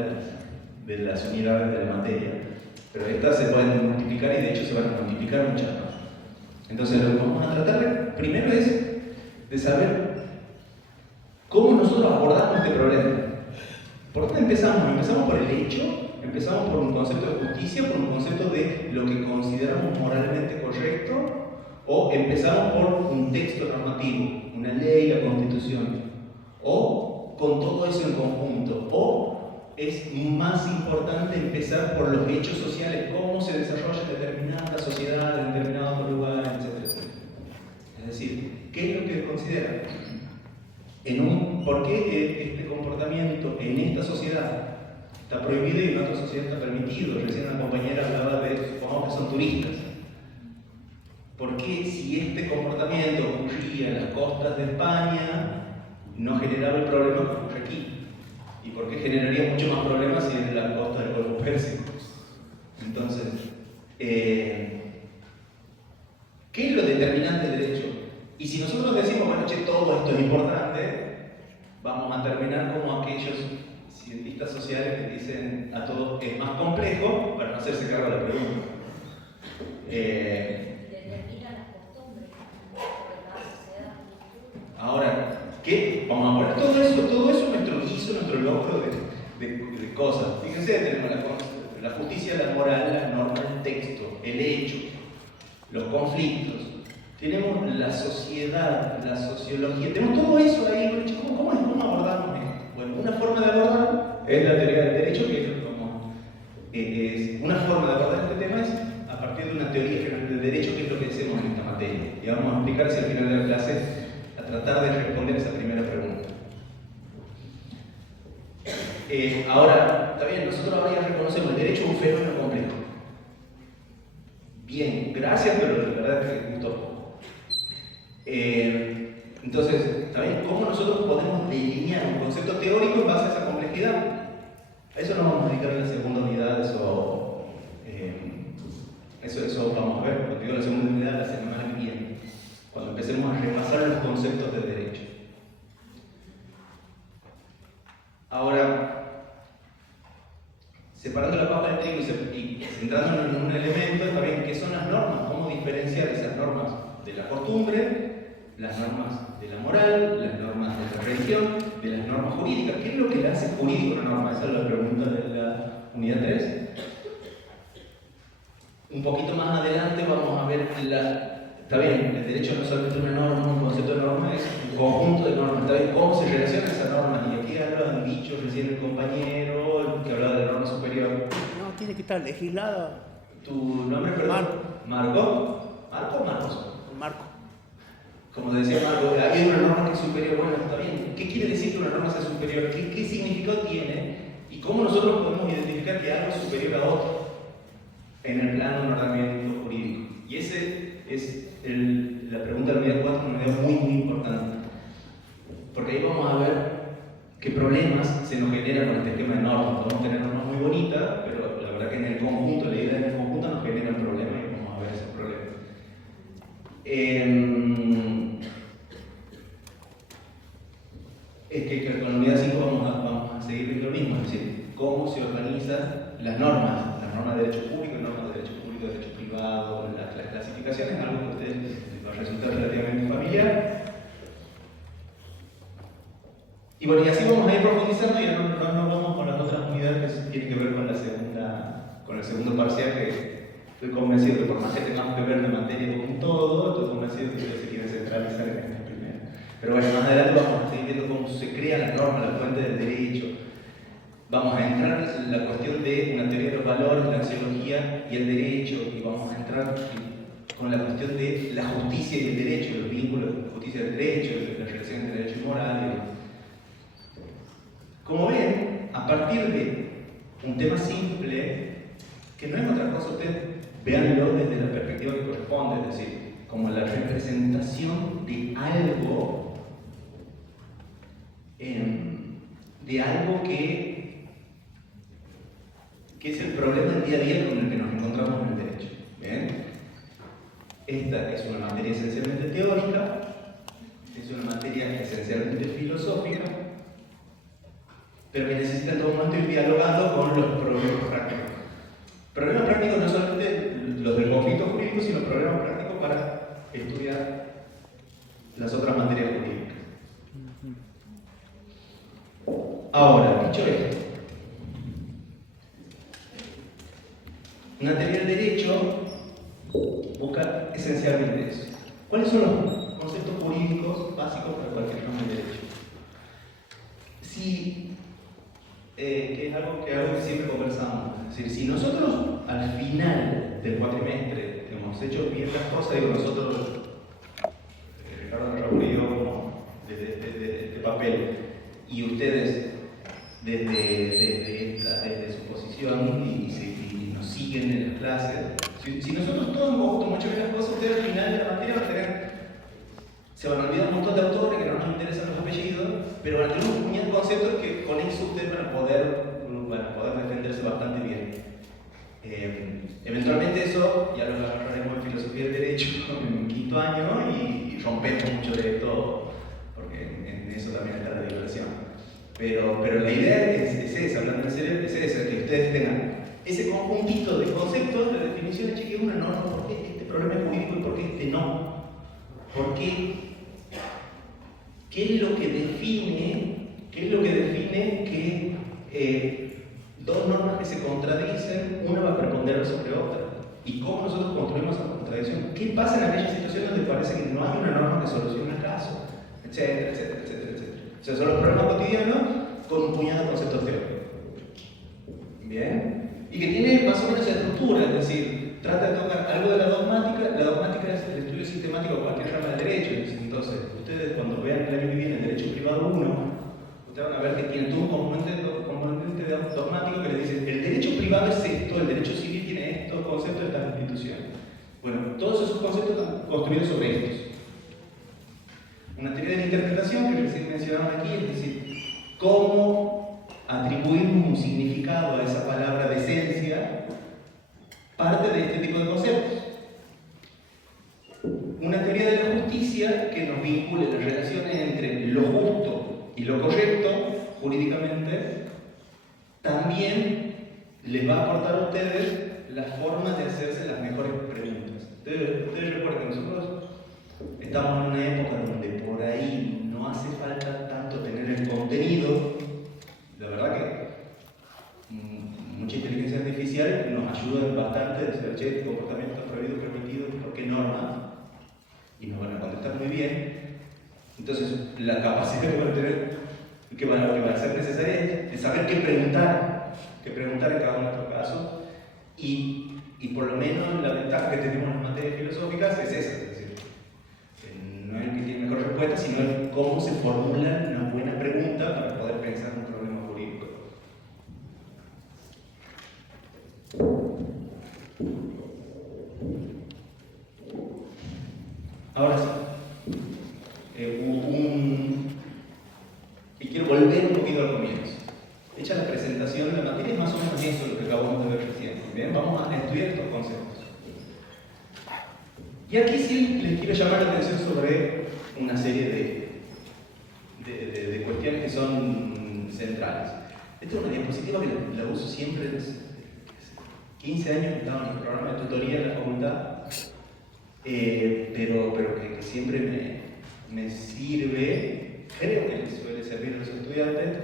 de las unidades de la materia, pero estas se pueden multiplicar y de hecho se van a multiplicar muchas más. Entonces, lo que vamos a tratar primero es de saber cómo nosotros abordamos este problema. ¿Por dónde empezamos? Empezamos por el hecho, empezamos por un concepto de justicia, por un concepto de lo que consideramos moralmente correcto, o empezamos por un texto normativo, una ley, la Constitución, o con todo eso en conjunto, o es más importante empezar por los hechos sociales, cómo se desarrolla determinada sociedad, en determinado lugar, etcétera, etcétera. Es decir, ¿qué es lo que considera? ¿Por qué este comportamiento en esta sociedad está prohibido y en otra sociedad está permitido? Recién una compañera hablaba de, supongamos que son turistas. ¿Por qué si este comportamiento ocurría en las costas de España no generaba el problema que ocurre aquí? ¿Y por qué generaría mucho más problemas si es en la costa del Golfo Pérsico? Entonces, ¿qué es lo determinante del derecho? Y si nosotros decimos, bueno, che, todo esto es importante, vamos a terminar como aquellos cientistas sociales que dicen a todo es más complejo para no hacerse cargo de la pregunta. Determina las costumbres de cada sociedad. Ahora, ¿qué? Vamos a poner todo eso nuestro guiso, nuestro logro de cosas. Fíjense, tenemos la justicia, la moral, la norma, el texto, el hecho, los conflictos. Tenemos la sociedad, la sociología, tenemos todo eso ahí. Bueno, chicos, ¿cómo abordamos esto? Bueno, una forma de abordar es la teoría del derecho, que es una forma de abordar este tema es a partir de una teoría general del derecho, que es lo que hacemos en esta materia. Y vamos a explicar hacia el final de la clase a tratar de responder esa primera pregunta. Ahora, está bien, nosotros ahora ya reconocemos el derecho es un fenómeno complejo. Bien, gracias, pero la verdad es que gustó. Entonces, ¿también cómo nosotros podemos delinear un concepto teórico en base a esa complejidad? A eso nos vamos a dedicar en la segunda unidad, eso vamos a ver, cuando digo la segunda unidad, la semana que viene, cuando empecemos a repasar los conceptos del derecho. Ahora, separando la papa del trigo y centrándonos en un elemento, también qué son las normas, cómo diferenciar esas normas de la costumbre, las normas de la moral, las normas de la religión, de las normas jurídicas. ¿Qué es lo que le hace jurídico una norma? Esa es la pregunta de la unidad 3. Un poquito más adelante vamos a ver está bien, el derecho no es solamente una norma, un concepto de norma, es un conjunto de normas. Está bien, ¿cómo se relacionan esas normas? Y aquí hablan dicho recién el compañero que hablaba de la norma superior. No, tiene que estar legislada. ¿Tu nombre, perdón? Marcos. Marco. Como decía Marco, hay una norma que es superior. Bueno, está bien. ¿Qué quiere decir que una norma sea superior? ¿Qué significado tiene? ¿Y cómo nosotros podemos identificar que algo es superior a otro en el plano de un ordenamiento jurídico? Y ese es la pregunta de la unidad 4, una unidad muy, muy importante. Porque ahí vamos a ver qué problemas se nos generan con este esquema de normas. Podemos tener normas muy bonitas, pero la verdad que en el conjunto, la idea en el conjunto nos genera un problema y vamos a ver esos problemas. Es que con la unidad 5 vamos a seguir viendo lo mismo, es decir, cómo se organizan las normas de derecho público, normas de derecho público, de derecho privado, las clasificaciones, algo que a ustedes les va a resultar relativamente familiar. Y bueno, y así vamos a ir profundizando y no nos vamos con las otras unidades que tienen que ver con el segundo parcial, que estoy convencido que por más que tengamos que ver de materia con todo, estoy convencido que ustedes se quieren centralizar en esta primera. Pero bueno, más adelante vamos a seguir viendo cómo se crea la norma, la fuente del derecho. Vamos a entrar en la cuestión de una teoría de los valores, la axiología y el derecho, y vamos a entrar con la cuestión de la justicia y el derecho, los vínculos de justicia y el derecho, la relación entre derecho y moral. Como ven, a partir de un tema simple, que no es otra cosa, ustedes véanlo desde la perspectiva que corresponde, es decir, como la representación de algo que es el problema del día a día con el que nos encontramos en el derecho. ¿Bien? Esta es una materia esencialmente teórica, es una materia esencialmente filosófica, pero que necesita en todo momento ir dialogando con los problemas prácticos. Problemas prácticos no solamente los del conflicto jurídico, sino problemas prácticos para estudiar las otras materias jurídicas. Ahora, dicho esto, una teoría del derecho busca esencialmente eso. ¿Cuáles son los conceptos jurídicos básicos para cualquier rama de derecho? Que es algo que siempre conversamos. Es decir, si nosotros al final del cuatrimestre hemos hecho bien las cosas, digo nosotros, Ricardo Raúl y yo, como desde este papel, y ustedes desde su posición y nos siguen en las clases, si nosotros todos hemos hecho bien las cosas, ustedes al final de la materia van a tener, se van a olvidar un montón de autores que no nos interesan los apellidos, pero van a tener un puñado de conceptos que con eso ustedes van a poder defenderse bastante bien. Eventualmente eso ya lo agarraremos en filosofía del derecho en quinto año y rompemos mucho de esto, porque en eso también está la diversión. Pero la idea es esa, hablando en serio, es esa, que ustedes tengan ese conjuntito de conceptos, de definiciones, que es una norma, por qué este problema es jurídico y por qué este no. ¿Por qué? ¿Qué es lo que define que dos normas que se contradicen, una va a preponderar sobre otra? ¿Y cómo nosotros construimos esa contradicción? ¿Qué pasa en aquellas situaciones donde parece que no hay una norma que solucione el caso? Etcétera, etcétera, etcétera, etcétera. O sea, son los problemas cotidianos con un puñado de conceptos teóricos. ¿Bien? Y que tiene más o menos esa estructura, es decir, trata de tocar algo de la dogmática. La dogmática es el estudio sistemático de cualquier rama del derecho. Entonces, ustedes cuando vean el año que viene el derecho privado 1, ustedes van a ver que tiene todo un componente dogmático que les dice: el derecho privado es esto, el derecho civil tiene estos conceptos de estas instituciones. Bueno, todos esos conceptos están construidos sobre estos. Una teoría de la interpretación que recién mencionamos aquí, es decir, cómo atribuir un significado a esa palabra de esencia, parte de este tipo de conceptos. Una teoría de la justicia que nos vincule las relaciones entre lo justo y lo correcto jurídicamente, también les va a aportar a ustedes las formas de hacerse las mejores preguntas. Ustedes recuerden que nosotros estamos en una época donde por ahí no hace falta tanto tener el contenido. La verdad que mucha inteligencia artificial nos ayuda bastante a decir: che, este comportamiento está prohibido, permitido, ¿por qué norma? Y nos van a contestar muy bien. Entonces, la capacidad que van a tener, que va a ser necesaria, es saber qué preguntar en cada uno de estos casos. Y Y por lo menos la ventaja que tenemos en las materias filosóficas es esa, es decir, no es el que tiene mejor respuesta, sino el cómo se formula una buena pregunta para poder pensar un problema jurídico. Ahora sí, y quiero volver un poquito al comienzo. Hecha la presentación, la materia es más o menos eso lo que acabamos de ver recién. Bien, vamos a estudiar estos conceptos. Y aquí sí les quiero llamar la atención sobre una serie de cuestiones que son centrales. Esta es una diapositiva que la uso siempre, desde 15 años que estaba en el programa de tutoría en la facultad, pero que siempre me sirve, creo que les suele servir a los estudiantes,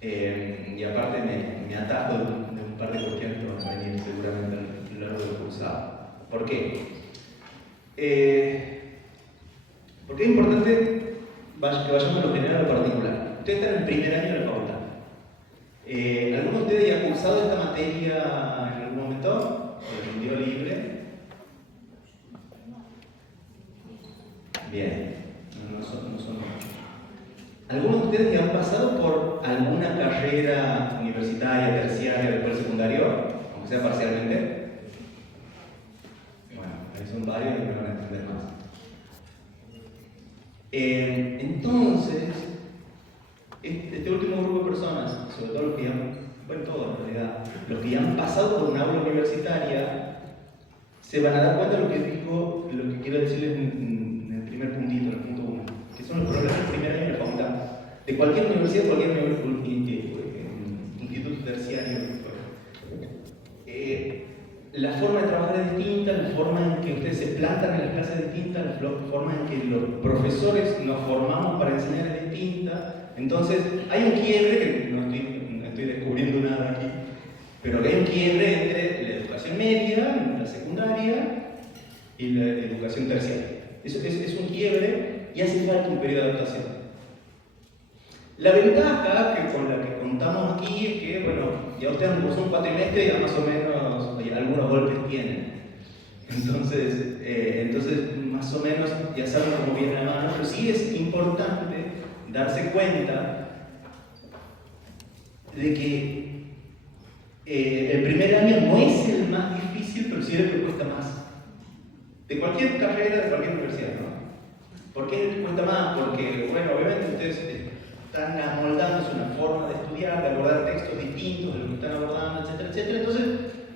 y aparte me atajo de un par de cuestiones que van a venir seguramente a lo largo del cursado. ¿Por qué? Porque es importante que vayamos a lo general a lo particular. Ustedes están en el primer año de la facultad. ¿Alguno de ustedes ya ha cursado esta materia en algún momento? ¿O el día libre? Bien, no son muchos. ¿Algunos de ustedes ya han pasado por alguna carrera universitaria, terciaria, después secundario, aunque sea parcialmente? Bueno, ahí son varios y me van a entender más. Entonces, este último grupo de personas, sobre todo los que ya todos en realidad, los que ya han pasado por una aula universitaria, se van a dar cuenta de lo que digo, lo que quiero decirles en el primer puntito, en el punto 1, que son los problemas del primer año de la facultad. De cualquier universidad, cualquier instituto terciario. La forma de trabajar es distinta, la forma en que ustedes se plantan en las clases es distinta, la forma en que los profesores nos formamos para enseñar es distinta. Entonces, hay un quiebre, que no estoy descubriendo nada aquí, pero hay un quiebre entre la educación media, la secundaria y la educación terciaria. Es un quiebre y hace falta un periodo de adaptación. La ventaja con la que contamos aquí es que, bueno, ya ustedes han cursado un cuatrimestre y ya más o menos algunos golpes tienen. Entonces, más o menos ya saben cómo viene la mano, pero sí es importante darse cuenta de que el primer año no es el más difícil, pero sí es el que cuesta más. De cualquier carrera, de cualquier universidad, ¿no? ¿Por qué cuesta más? Porque, bueno, obviamente ustedes están amoldándose una forma de estudiar, de abordar textos distintos de lo que están abordando, etcétera, etcétera. Entonces,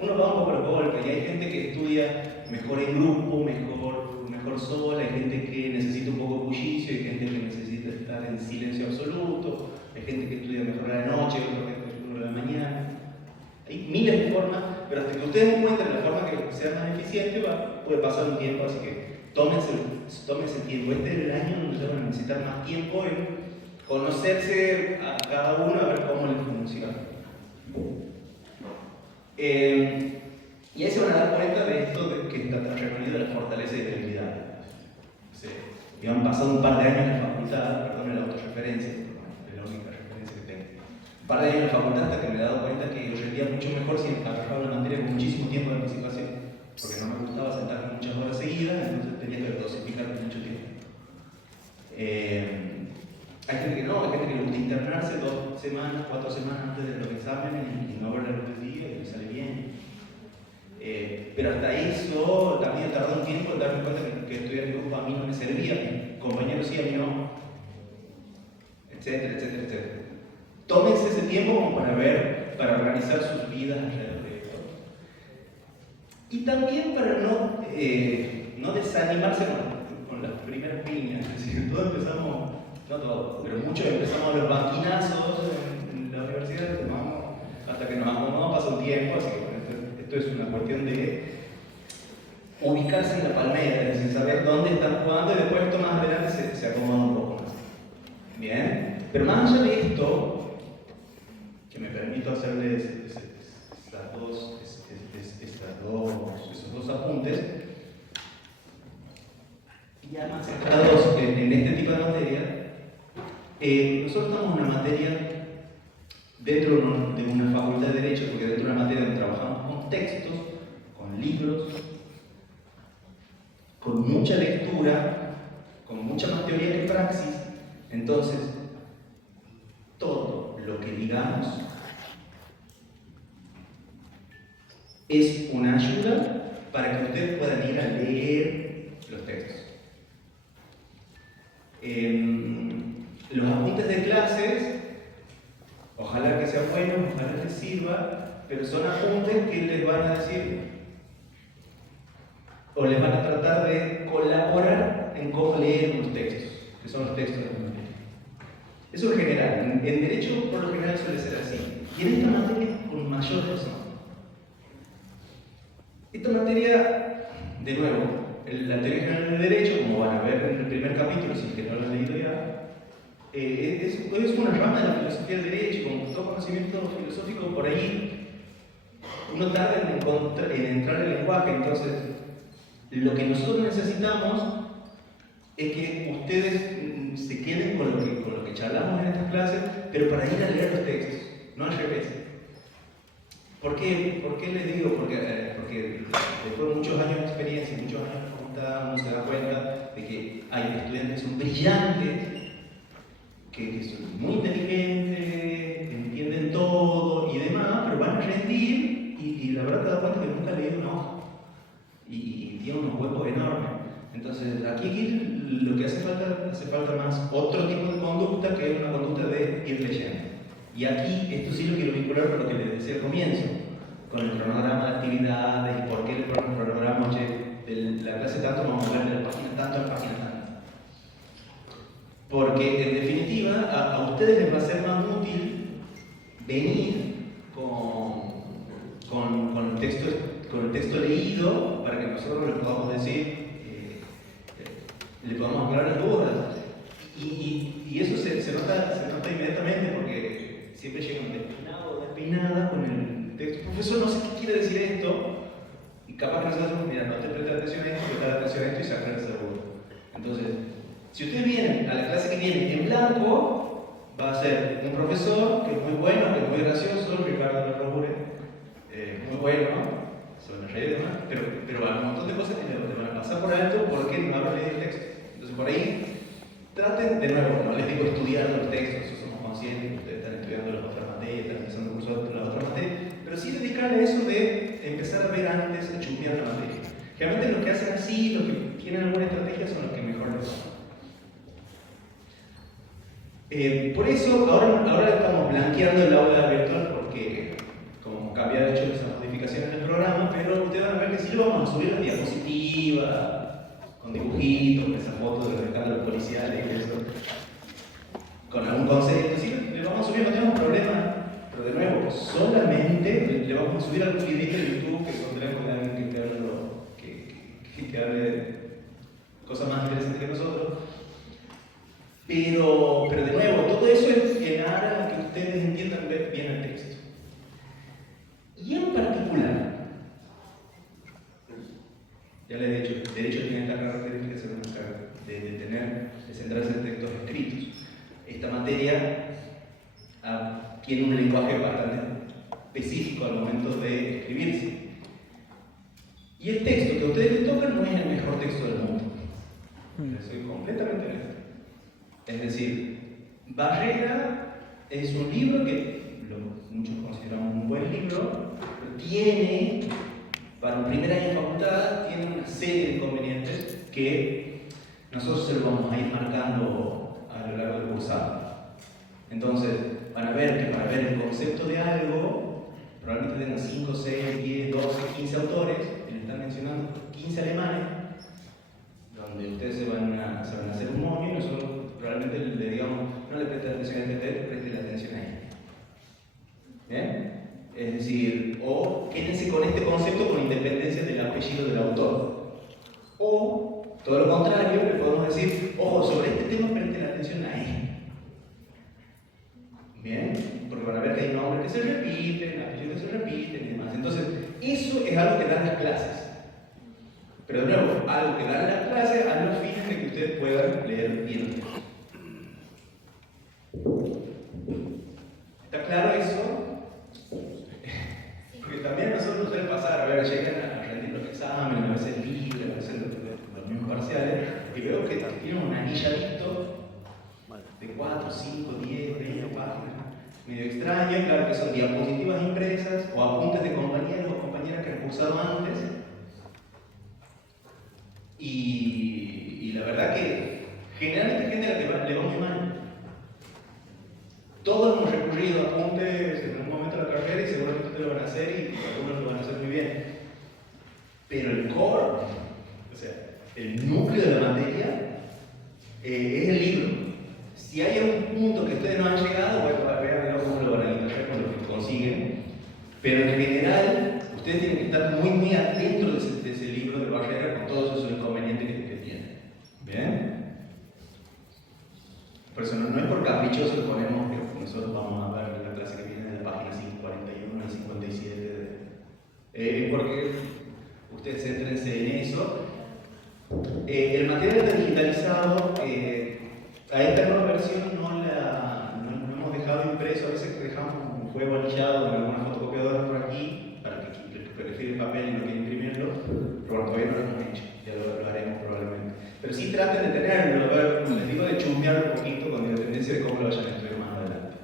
uno va un poco a los golpes, y hay gente que estudia mejor en grupo, mejor sola, hay gente que necesita un poco de bullicio, hay gente que necesita estar en silencio absoluto, hay gente que estudia mejor a la noche, otra que mejor a la mañana. Hay miles de formas, pero hasta que ustedes encuentren la forma que sea más eficiente, puede pasar un tiempo, así que tómense el tiempo. Este es el año donde ustedes van a necesitar más tiempo en conocerse a cada uno, a ver cómo les funciona. Y ahí se van a dar cuenta de esto de que está reunido de la fortaleza y debilidad. Y han pasado un par de años en la facultad, perdón la autorreferencia, es la única referencia que tengo. Un par de años en la facultad hasta que me he dado cuenta que yo rendía mucho mejor si agarraba la materia con muchísimo tiempo de anticipación, porque no me gustaba sentarme muchas horas seguidas, entonces tenía que dosificar mucho tiempo. Hay gente que no, hay gente que le gusta internarse 2 semanas, 4 semanas antes de los exámenes y no ver la luz del día y le sale bien. Pero hasta eso también tardó un tiempo en darme cuenta que estudiar en grupo a mí no me servía, a mis compañeros sí, a mí no, etcétera, etcétera, etcétera. Tómense ese tiempo como para organizar sus vidas alrededor de esto. Y también para no desanimarse con las primeras piñas, es decir, todos empezamos, no todos, pero muchos empezamos a los banquinazos en la universidad, hasta que nos acomodamos, pasa un tiempo, así que esto es una cuestión de ubicarse en la palmera, es decir, saber dónde están jugando y después esto más adelante se acomoda un poco más. Bien, pero más allá de esto, que me permito hacerles esos dos apuntes, ya más centrados en este tipo de materia, nosotros estamos en una materia dentro de una facultad de Derecho, porque dentro de una materia donde trabajamos con textos, con con libros, con mucha lectura, con mucha más teoría que praxis. Entonces, todo lo que digamos es una ayuda para que ustedes puedan ir a leer los textos. Los apuntes de clases, ojalá que sean buenos, ojalá les sirva, pero son apuntes que les van a decir o les van a tratar de colaborar en cómo leer los textos, que son los textos de la materia. Eso en general, en derecho por lo general suele ser así, y en esta materia con mayor razón. Esta materia, de nuevo, la teoría general del derecho, como van a ver en el primer capítulo, si es que no lo han leído ya, es una rama de la filosofía del derecho, con todo conocimiento filosófico por ahí. Uno tarda en entrar al lenguaje, entonces lo que nosotros necesitamos es que ustedes se queden con lo que charlamos en estas clases, pero para ir a leer los textos, no al revés. ¿Por qué les digo? Porque después de muchos años de experiencia, muchos años de facultad, uno se da cuenta de que hay estudiantes que son brillantes, que son muy inteligentes, entienden todo y demás, pero van a rendir y la verdad te das cuenta que nunca han leído una hoja y tienen unos huecos enormes. Entonces, aquí lo que hace falta más otro tipo de conducta, que es una conducta de ir leyendo. Y aquí, esto sí lo quiero vincular con lo que les decía al comienzo, con el cronograma de actividades y por qué el cronograma, de la clase tanto vamos a hablar de la página tanto a la página tanto. Porque en definitiva, a ustedes les va a ser más útil venir con el texto leído para que nosotros les podamos decir, le podamos aclarar las dudas. Y eso se nota inmediatamente porque siempre llegan despeinado o despeinada con el texto. Profesor, no sé qué quiere decir esto. Y capaz que nosotros, mira, no te prestas atención a esto, prestar atención a esto y sacar el seguro. Entonces, si ustedes vienen a la clase que viene en blanco, va a ser un profesor que es muy bueno, que es muy gracioso, Ricardo Larrabure, muy bueno, sobre la red y demás, pero a un montón de cosas que le van a pasar por alto porque no habrán leído el texto. Entonces, por ahí, traten de nuevo, no les digo estudiar los textos, eso somos conscientes que ustedes están estudiando las otras materias, están empezando cursos de las otras materias, pero sí dedicarle a eso de empezar a ver antes, a chusmear la materia. Generalmente los que hacen así, los que tienen alguna estrategia, son los que mejor lo hacen. Por eso, ahora estamos blanqueando el aula virtual porque, como cambia de hecho esas modificaciones en el programa, pero ustedes van a ver que sí lo vamos a subir las diapositivas, con dibujitos, con esas fotos de los escándalos policiales y eso, con algún concepto, sí, le vamos a subir, no tenemos problema, pero de nuevo, solamente le vamos a subir algún videito de YouTube que encontremos de alguien que hable cosas más interesantes que nosotros. Pero de nuevo, todo eso es en aras a que ustedes entiendan bien el texto. Y en particular, ya les he dicho, el derecho tiene esta característica de centrarse en textos escritos. Esta materia tiene un lenguaje bastante específico al momento de escribirse. Y el texto que a ustedes les toca no es el mejor texto del mundo. Soy completamente honesto. Es decir, Barrera es un libro que muchos consideramos un buen libro, pero tiene, para un primer año de facultad, tiene una serie de inconvenientes que nosotros se lo vamos a ir marcando a lo largo del cursado. Entonces, van a ver que para ver el concepto de algo, probablemente tengan 5, 6, 10, 12, 15 autores, que le están mencionando 15 alemanes, donde ustedes se van a hacer un moño y nosotros probablemente le digamos, no le presten atención a este, presten la atención a él. ¿Bien? Es decir, o quédense con este concepto con independencia del apellido del autor. O, todo lo contrario, le podemos decir, ojo, sobre este tema presten atención a él. ¿Bien? Porque van a ver que hay nombres que se repiten, apellidos que se repiten y demás. Entonces, eso es algo que dan las clases. Pero de nuevo, algo que dan las clases a los fines de que ustedes puedan leer bien. ¿Está claro eso? Porque también a nosotros nos suele pasar, a ver, llegan a rendir que veo que tiene un anilladito Vale. de 4, 5, 10, 20 páginas, medio extraño, claro que son diapositivas impresas o apuntes de compañeros o compañeras que han cursado antes. Y la verdad que generalmente hay gente a la que le va muy mal. Todos hemos recurrido a apuntes en algún momento de la carrera y seguramente ustedes lo van a hacer y algunos lo van a hacer muy bien. Pero el core, o sea, el núcleo de la materia, es el libro. Si hay algún punto que ustedes no han llegado, bueno, vean cómo lo van a interpretar con lo que consiguen. Pero en general, ustedes tienen que estar muy, muy adentro de ese libro de Barrera con todos esos inconvenientes que tienen. ¿Bien? Por eso no es por caprichoso que ponemos que nosotros vamos a ver en la clase que viene de la página 41 y 57. Porque ustedes céntrense en eso. El material está digitalizado. A esta nueva versión no hemos dejado impreso. A veces dejamos un juego anillado en alguna fotocopiadora por aquí para que prefiere el papel y no quiere imprimirlo. Pero bueno, todavía no lo hemos hecho. Ya lo haremos probablemente. Pero sí traten de tenerlo, les digo de chumbear un poquito con independencia de cómo lo vayan a estudiar más adelante.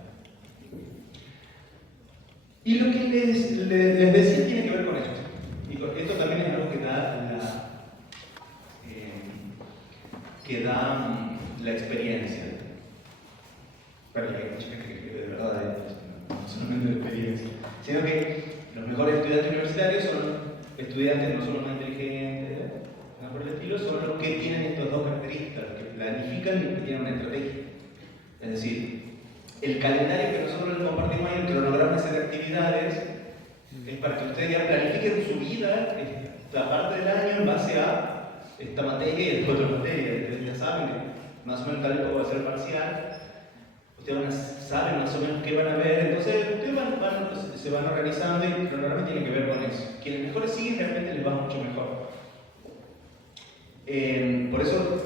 Y lo que les decía tiene que ver con esto. Y esto también es algo que da la experiencia. Pero hay mucha gente que escribe de verdad, no solamente de experiencia, sino que los mejores estudiantes universitarios son estudiantes no solo más inteligentes, por el estilo, son los que tienen estas dos características, que planifican y que tienen una estrategia. Es decir, el calendario que nosotros les compartimos ahí, el cronograma de actividades, es para que ustedes ya planifiquen su vida, esta parte del año en base a esta materia y esta otra materia. Ustedes ya saben que más o menos tal vez va a ser parcial, ustedes saben más o menos qué van a ver, entonces ustedes se van organizando y el cronograma tiene que ver con eso. Quienes mejores siguen realmente les va mucho mejor. Por eso,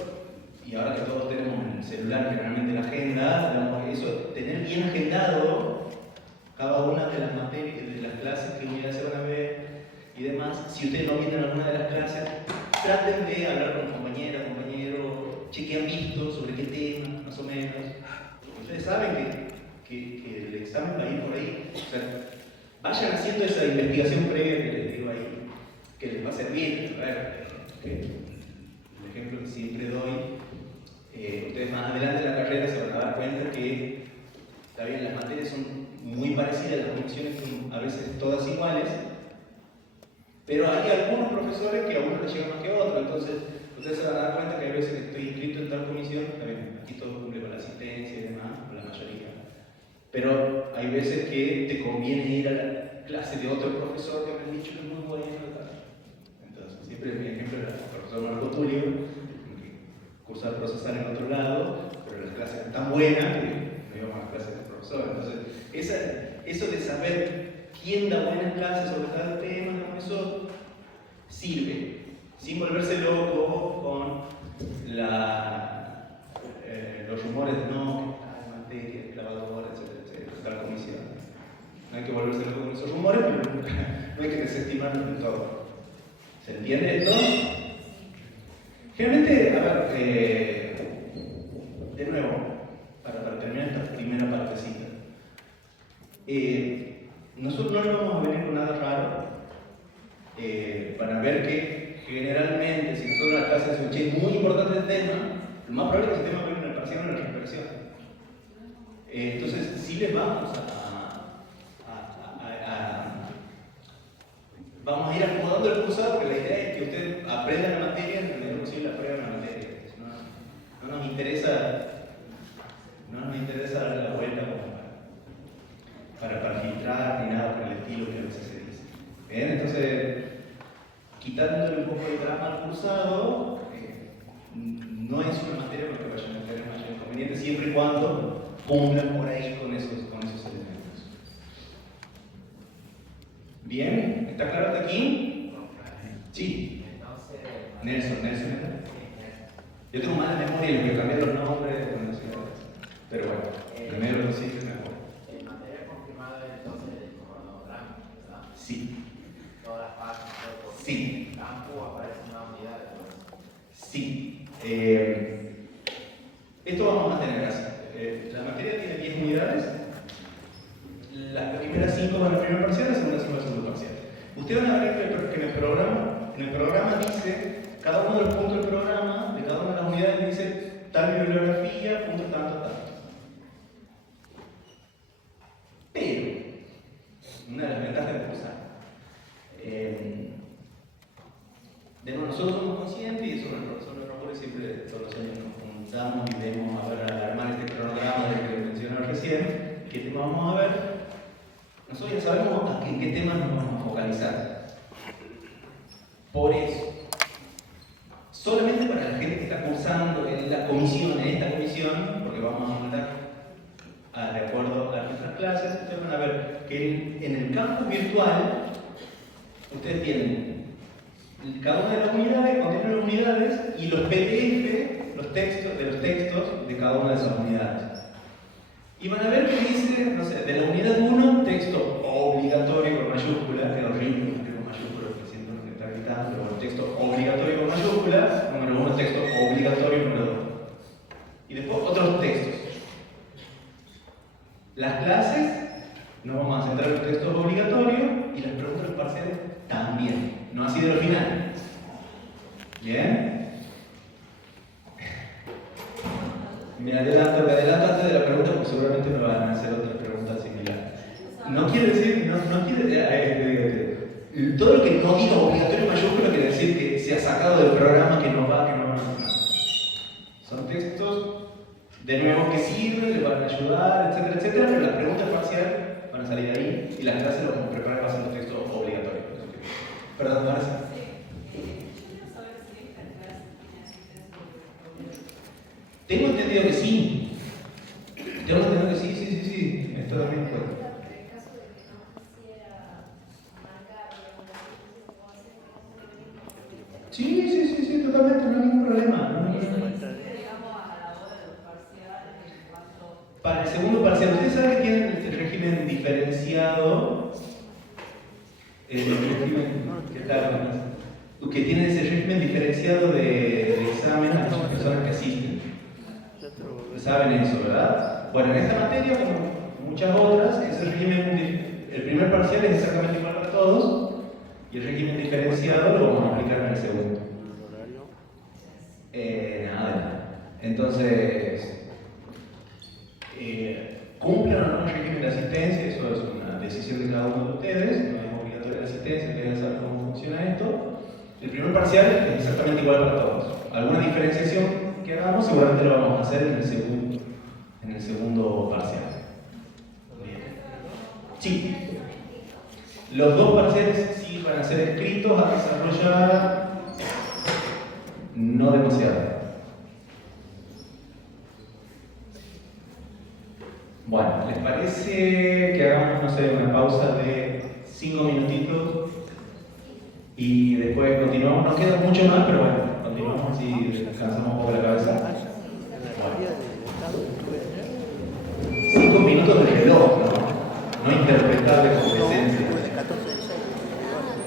y ahora que todos tenemos en el celular generalmente la agenda, eso, tener bien agendado cada una de las materias, de las clases que unidades se van a ver y demás. Si ustedes no vienen a alguna de las clases, traten de hablar con compañeros, che, ¿qué han visto? ¿Sobre qué tema? Más o menos. Porque ustedes saben que el examen va a ir por ahí. O sea, vayan haciendo esa investigación previa que les digo ahí, que les va a servir. A ver, el ejemplo que siempre doy, ustedes más adelante en la carrera se van a dar cuenta que está bien, las materias son muy parecidas, las funciones son a veces todas iguales, pero hay algunos profesores que a uno les llega más que a otro, entonces ustedes se van a dar cuenta que hay veces que estoy inscrito en tal comisión, está bien, aquí todo cumple con la asistencia y demás, con la mayoría, pero hay veces que te conviene ir a la clase de otro profesor que me han dicho que es muy bueno. Entonces, siempre mi ejemplo era el profesor Marco Tulio, que cursaba procesar en otro lado, pero las clases eran tan buenas que no íbamos a las clases del profesor. Entonces, eso de saber quién da buenas clases sobre tal tema, eso sirve, sin volverse loco con los rumores de no, materia, clavadora, etcétera, tal comisión. No hay que volverse loco con esos rumores, pero no hay que desestimarlos del todo. ¿Se entiende esto? Generalmente, a ver, de nuevo, para terminar esta primera partecita, nosotros no le vamos a venir con nada raro. Van a ver que generalmente, si nosotros en la clase decimos, che, es muy importante el tema, lo más probable es que ese tema venga en la parcial o en la reversión. Entonces, sí les vamos vamos a ir acomodando el cursado, porque la idea es que ustedes aprendan la materia en la medida posible, aprendan la materia. No nos interesa darle la vuelta para filtrar ni nada por el estilo que a veces se dice. Bien, entonces, quitándole un poco de drama al cursado, no es una materia porque vayan a tener mayor inconveniente, siempre y cuando cumplan por ahí con esos elementos. Bien, ¿está claro hasta aquí? Sí. Nelson. Yo tengo mala memoria y lo que cambié los nombres, pero bueno, primero lo siento mejor. En materia confirmada entonces el cronograma, ¿verdad? Sí. Todas las páginas, todo por sí. campo aparece una unidad de todo. Sí. Esto vamos a tener así. La materia tiene 10 unidades. Las primeras 5 van al primer parcial, las segundas 5 al segundo parcial. Ustedes van a ver que en el programa dice, cada uno de los puntos del programa, de cada una de las unidades dice tal bibliografía, punto tanto, tanto. Pero, una de las ventajas de cursar. De nuevo, nosotros somos conscientes, y eso el profesor Ramón siempre todos los años nos juntamos y vemos a ver, a armar este cronograma del que mencionaba recién, qué tema vamos a ver. Nosotros ya sabemos en qué temas nos vamos a focalizar. Por eso, solamente para la gente que está cursando en la comisión, en esta comisión, porque vamos a mandar de acuerdo a nuestras clases, ustedes van a ver que en el campus virtual ustedes tienen cada una de las unidades, contiene las unidades y los PDF, los textos de cada una de esas unidades. Y van a ver que dice, no sé, de la unidad 1, texto obligatorio con mayúscula, que horrible con mayúscula, porque siento que está gritando, pero bueno, texto obligatorio con mayúscula, número 1, texto obligatorio número 2. Y después otros textos. Las clases, nos vamos a centrar en los textos obligatorios y las preguntas parciales también. No así de lo final. ¿Bien? Me adelanto antes de la pregunta porque seguramente me van a hacer otra pregunta similar. No quiere decir, todo lo que no diga obligatorio mayúscula quiere decir que se ha sacado del programa, que no va. Son textos, de nuevo, que sirven, les van a ayudar, etcétera, etcétera, pero las preguntas parciales van a salir ahí y las clases lo vamos a preparar basando textos obligatorios. Perdón, Vanessa. Tengo entendido que sí. Tengo entendido que sí. Esto también puede. En el caso de que no quisiera marcar Sí, totalmente, no hay ningún problema. Para el segundo parcial, ustedes saben que tienen el régimen diferenciado. El régimen, ¿qué tal? Que tienen ese régimen diferenciado de examen a las personas que asisten. Saben eso, ¿verdad? Bueno, en esta materia, como muchas otras, ese régimen, el primer parcial es exactamente igual para todos y el régimen diferenciado lo vamos a aplicar en el segundo. Nada. Entonces, cumplan o no el régimen de asistencia, eso es una decisión de cada uno de ustedes, no es obligatoria la asistencia, ustedes saben cómo funciona esto. El primer parcial es exactamente igual para todos. Alguna diferenciación que hagamos seguramente lo vamos a hacer en el segundo parcial. Bien. Sí. Los dos parciales sí van a ser escritos a desarrollar, no demasiado. Bueno, ¿les parece que hagamos, no sé, una pausa de 5 minutitos y después continuamos? Nos queda mucho más, pero bueno, continuamos y descansamos un poco.